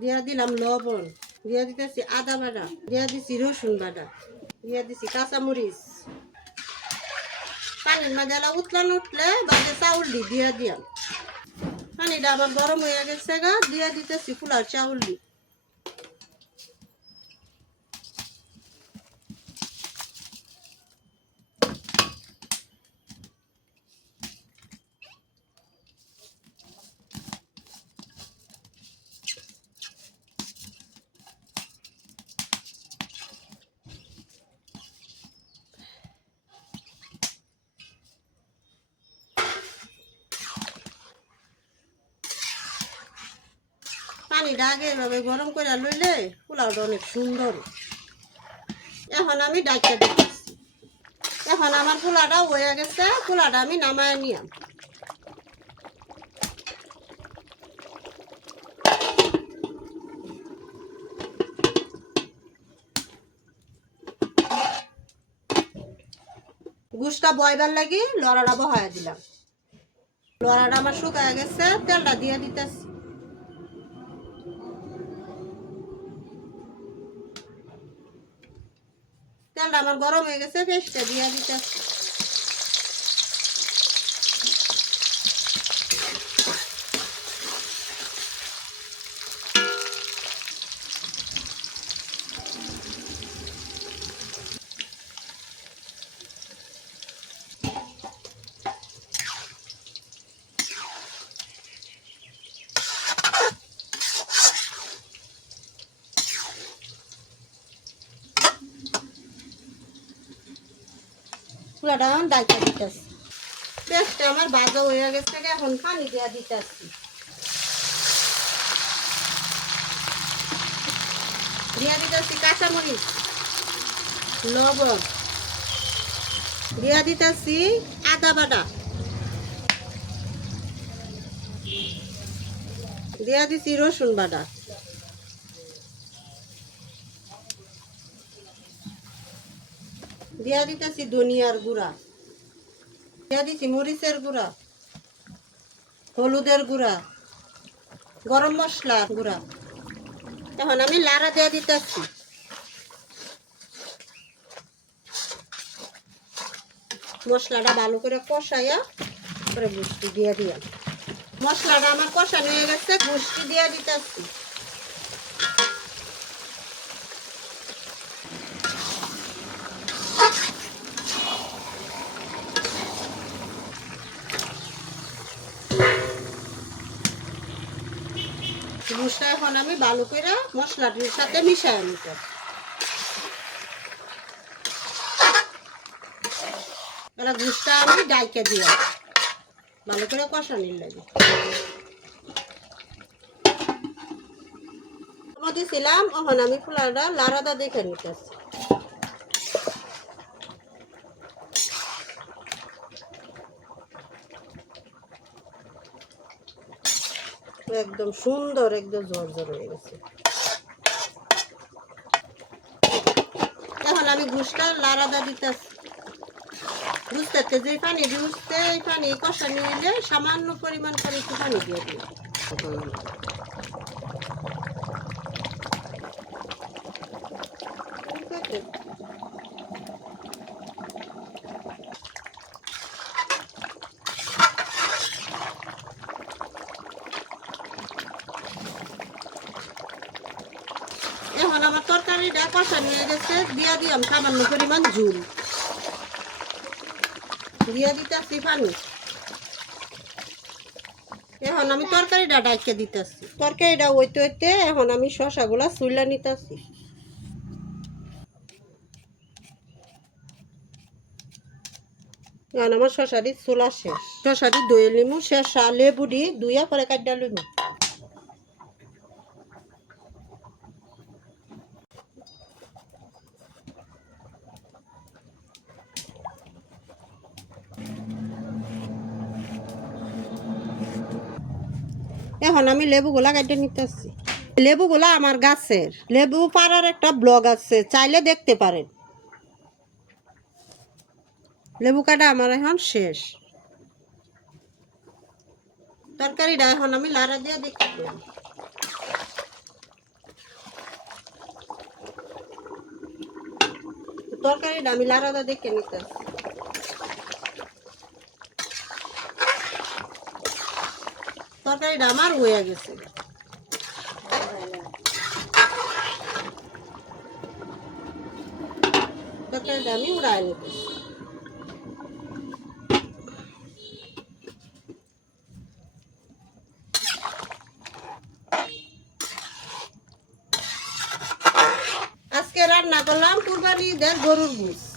দিয়া দিলাম লবণ, দিয়া দিতেছি আদা বাটা, দিয়া দিছি রসুন বাটা, দিয়া দিছি কাঁচামরিচ। পানির মাঝে উতলান উঠলে বাজে চাউল দিয়া দিয়াম। পানিটা আবার গরম হয়ে গেছে গা, দিয়া দিতেছি পোলার চাউল দি। পানিটা আগে এভাবে গরম করে লইলে পোলাওটা অনেক সুন্দর। এখন আমি ডাইকা দিতেছি। এখন আমার পোলাটা হয়ে গেছে, পোলাটা আমি নামায় নিয়াম। গুষ্টা বয়বার লাগি লড়াটা বহায় দিলাম। লড়াটা আমার শুকায় গেছে, তেলটা দিয়ে দিতেছি। তেলটা আমার গরম হয়ে গেছে, পেস্টটা দিয়ে দিতেছি। পুরাটা এখন ডাইকা দিতেছি। পেস্টটা আমার ভাজা হয়ে গেছে, এখন পানি দিয়ে দিতেছি। দিয়ে দিতেছি কাঁচামরিচ, লবণ, দিয়ে দিতেছি আদা বাটা, দিয়ে দিছি রসুন বাটা, দিয়ে দিতেছি ধনিয়ার গুঁড়া, দিয়ে দিছি মরিচের গুঁড়া, হলুদের গুঁড়া, গরম মশলার গুঁড়া। এখন আমি লাড়া দিয়ে দিতেছি। মশলাটা ভালো করে কষাইয়া পরে গুষ্টি দিয়ে দিয়া। মশলাটা আমার কষানো হয়ে গেছে, গুষ্টি দিয়ে দিতেছি। গুষ্টা এখন আমি ভালো করে মশলাটির সাথে মিশাই নিতে। এবার গুষ্টা আমি ডাইকে দিয়া ভালো করে কষানির লাগে দিছিলাম। এখন আমি পোলাওটা লাড়াটা দেখে নিতেছি। একদম সুন্দর, একদম ঝরঝর হয়ে গেছে। এখন আমি গুষ্টা লাড়াটা দিতেছি। বুঝতে যে পানি দিচ্ছে, এই পানি কষানি নিলে সামান্য পরিমাণ করে একটু পানি দিয়ে দিই। এখন আমার তরকারিটা কষানি হয়ে গেছে, দিয়া দিলাম সামান্য পরিমাণ ঝুল, দিয়া দিতেছি পানি। এখন আমি তরকারিটা ডাইকে দিতেছি। তরকারিটা হইতে হইতে এখন আমি শসাগুলা চুইলা নিতেছি। এখন আমার শসাটি চুলা শেষ। শসাটি দই লিমু শেষ, লেবু দি দুইয়া পরে কাটটা লিমু। এখন আমি লেবুগুলা কাটতে নিতেছি। লেবুগুলা আমার গাছের লেবু পাড়ার একটা ব্লগ আছে, চাইলে দেখতে পারেন। লেবু কাটা আমার এখন শেষ। তরকারিটা এখন আমি লাড়া দিয়ে দেখতে। তরকারিটা আমি লাড়াটা দেখে নিতে। তরকারিটা আমার হয়ে গেছে। তরকারিটা আমি উড়াই নিতেছি। আজকে রান্না করলাম কুরবানি ঈদের গরুর গোশত।